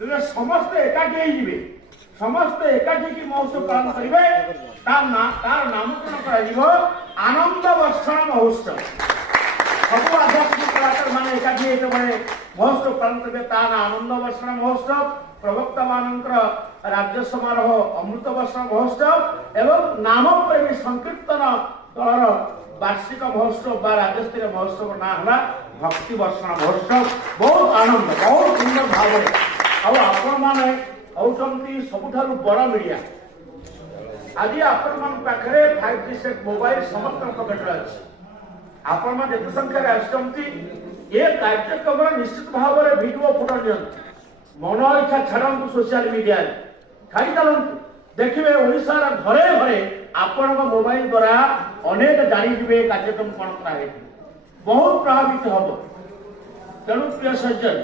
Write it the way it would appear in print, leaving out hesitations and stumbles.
तेरे समस्त एकाठी होइबे समस्त एकाठी की महोत्सव पालन करिवे तार नामकरण करा आनंद वर्षण महोत्सव सब आध्यात्मिक कलाकार माने एकाठी होइते महोत्सव पालन करिवे ता ना आनंद वर्षण महोत्सव प्रवक्ता मानकर राज्य समारोह अमृत वर्षण महोत्सव एवं नाम प्रेमी संकीर्तन दलर वार्षिक महोत्सव बा राज्यस्तरीय महोत्सव ना हला भक्ति वर्षण महोत्सव बहुत आनंद बहुत सुंदर भाव आपण माने औचंती सबुठारु बड़ मीडिया आज आपण मान पाखरे 5G सेट मोबाइल समस्त पॉकेट अछि आपण मान जेते संख्या रे आछंती ए कार्यक्रम निश्चित भाव रे वीडियो फोटो नियंती मन इच्छा छाड़ू सोशल मीडिया छाड़ी चलतु देखिए ओडिशार घरे घरे आपण मोबाइल द्वारा अनेक जानिबे कार्यक्रम कौन करा बहुत प्रभावित हम तेणु प्रिय सज्जन